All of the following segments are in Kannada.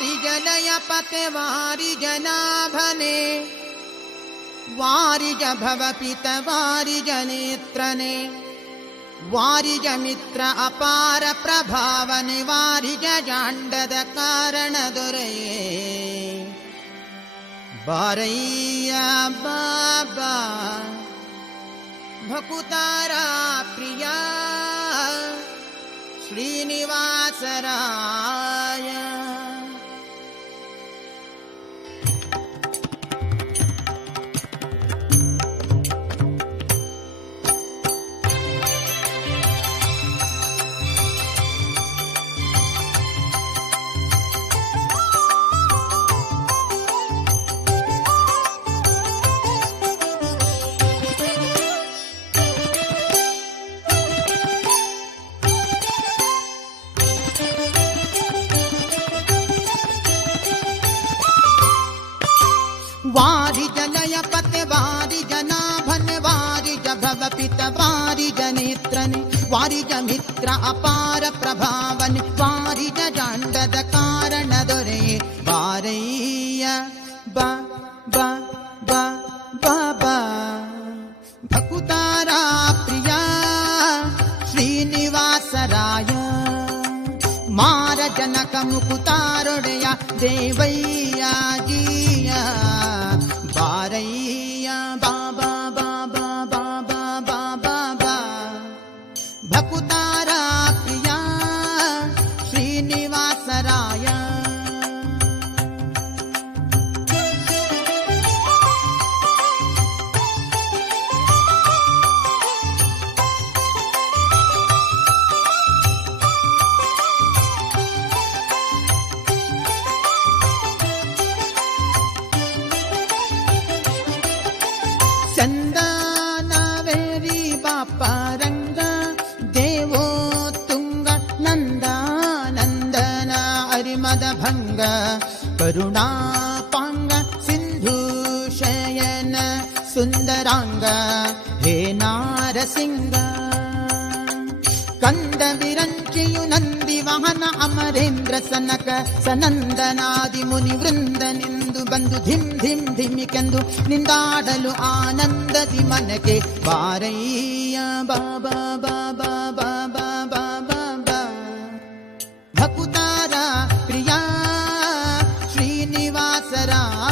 ವಾರಿಜಲಯ ಪತೆ ವಾರಿಜನಾಭನೆ ವಾರಿಜ ಭವಪಿತ ವಾರಿಜ ನೇತ್ರನೆ ವಾರಿಜ ಮಿತ್ರ ಅಪಾರ ಪ್ರಭಾವನೆ ವಾರಿಜ ಜಾಂಡದ ಕಾರಣ ದೊರೆಯೇ ಬಾರಯ್ಯ ಬಾಬಾ ಭಕುತಾರ ಪ್ರಿಯ ಶ್ರೀನಿವಾಸರಾಯ. ವಾರಿಜಲಯ ಪತೆ ವಾರಿಜನಾಭನೆ ವಾರಿಜ ಭವಪಿತ ವಾರಿಜ ನೇತ್ರನೆ ವಾರಿಜ ಮಿತ್ರ ಅಪಾರ ಪ್ರಭಾವನೆ ವಾರಿಜ ಜಾಂಡದ ಕಾರಣ ದೊರೆಯೇ ಬಾರಯ್ಯ ಬಾ ಬಾ ಬಾ ಬಾಬಾ ಭಕುತಾರ ಪ್ರಿಯ ಶ್ರೀನಿವಾಸರಾಯ. ಮಾರ ಜನಕ ಮುಕುತಾರೊಡೆಯ ದೇವಯ್ಯ ಜಿಯ ಬಾರಯ್ಯ ಬಾಬಾ ಬಾಬಾ ಬಾಬಾ ಬಾಬಾ ಬಾ ಭಕುತಾರ ಪ್ರಿಯ ಶ್ರೀನಿವಾಸರಾಯ. ಚಂದನವೇರಿ ಬಾಪರಂಗ ದೇವೋ ತುಂಗ ನಂದ ನಂದನ ಅರಿಮದ ಭಂಗ ಕರುಣಾಪಾಂಗ ಸಿಂಧು ಶಯನ ಸುಂದರಾಂಗ ಹೇ ನಾರಸಿಂಗ ಕಂದ ವಿರಂಚಿಯು ನಂದಿ ವಾಹನ ಅಮರೇಂದ್ರ ಸನಕ ಸನಂದನಾದಿ ಮುನಿ ವೃಂದನೆಂದು ಬಂದು ಧಿಮ್ ಧಿಮ್ ಧಿಮಿಕೆಂದು ನಿಂದಾಡಲು ಆನಂದದಿ ಮನಕ್ಕೆ ಬಾರಯ್ಯ ಬಾಬಾ ಬಾಬಾ ಬಾಬಾ ಬಾಬಾ ಬಾ ಭಕುತಾರ ಪ್ರಿಯ ಶ್ರೀನಿವಾಸರಾಯ.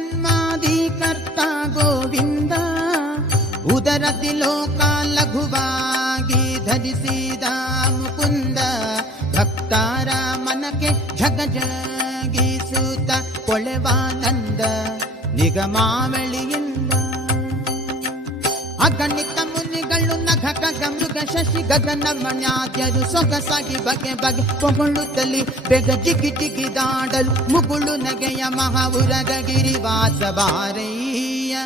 ಜಗಜ್ಜನ್ಮಾದಿಕರ್ತ ಗೋವಿಂದ ಉದರದಿ ಲೋಕ ಲಘುವಾಗಿ ಧರಿಸಿದ ಮುಕುಂದ ಭಕ್ತರ ಮನಕ್ಕೆ ಝಗಜಗಿಸುತ್ತ ಕೊಳೆವಾನಂದ ನಿಗಮಾವಳಿಯಿಂದ ಅಗಣಿತ ಮುನಿಗಳು ನಖ ಖಗ ಮೃಗ ಶಶಿ ಗಗನ ಮಣ್ಯಾದ್ಯರು ಸೊಗಸಾಗಿ ಬಗೆ ಬಗೆ ಕೊಂಗೊಳ್ಳುತ್ತಲಿ ಬೇಗ ಜಿಗಿ ಜಿಗಿದಾಡಲು ಮುಗುಳು ನಗೆಯ ಮಹಾವುರಗ ಗಿರಿವಾಸ ಬಾರಯ್ಯ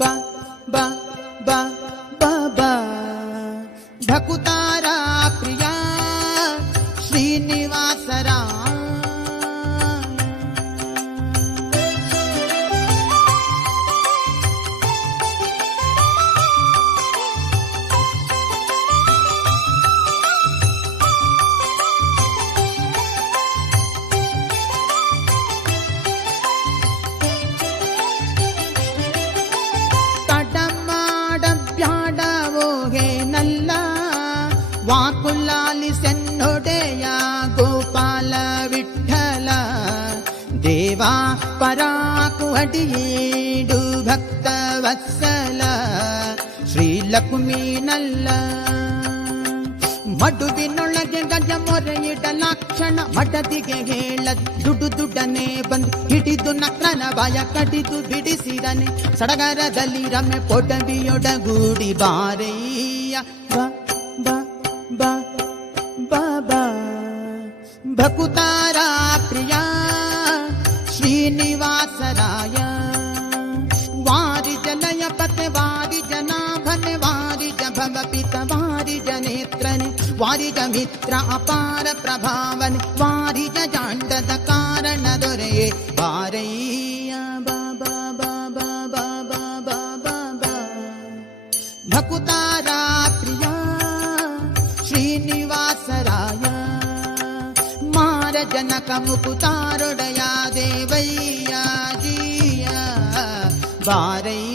ಬಾ ಬಾ ಬಾ ಬಾಬಾ ಭಕುತಾರ ಪ್ರಿಯ ಶ್ರೀನಿವಾಸರಾಯ. ವಾಕುಲಾಲಿಸೆನ್ನೊಡೆಯ ಗೋಪಾಲ ವಿಠಲ ದೇವಾ ಪರಾಕು ಅಡಿಯೇಡು ಭಕ್ತ ವತ್ಸಲ ಶ್ರೀಲಕ್ಷ್ಮೀ ನಲ್ಲ ಮಡುವಿನೊಳಗೆ ಗಜ ಮೊರೆಯಿಡಲಾಕ್ಷಣ ಮಡದಿಗೆ ಹೇಳದ್ ದುಡು ದುಡ್ಡನೆ ಬಂದು ಹಿಡಿದು ನಕ್ರನ ಬಾಯ ಕಡಿದು ಬಿಡಿಸಿರನೆ ಸಡಗರದಲ್ಲಿ ರಮೆ ಪೊಡವಿಯೊಡಗೂಡಿ ಬಾರಯ್ಯ ಬಾ ಬಾ ಬಾ ಬಾಬಾ ಭಕುತಾರ ಪ್ರಿಯ ಶ್ರೀನಿವಾಸರಾಯ ವಾರಿ ಜಲಯ ಪತೆ ವಾರಿ ಜನಾಭನೆ ವಾರಿ ಜಭವ ಪಿತ ವಾರಿ ಜನೇತ್ರನೆ ವಾರಿ ಜ ಮಿತ್ರ ಅಪಾರ ಪ್ರಭಾವನೆ ವಾರಿ ಜಾಂಡದ ಕಾರಣ ದೊರೆಯೇ ಬಾರಯ್ಯ ಬಾಬಾ ಬಾಬಾ ಬಾಬಾ ಬಾಬಾ ಬಾ ಭಕುತಾರ ಪ್ರಿಯ ಶ್ರೀನಿವಾಸರಾಯ ಮಾರ ಜನಕ ಮುಕುತಾರೊಡೆಯ ದೇವಯ್ಯ ಜಿಯ ಬಾರಯ್ಯ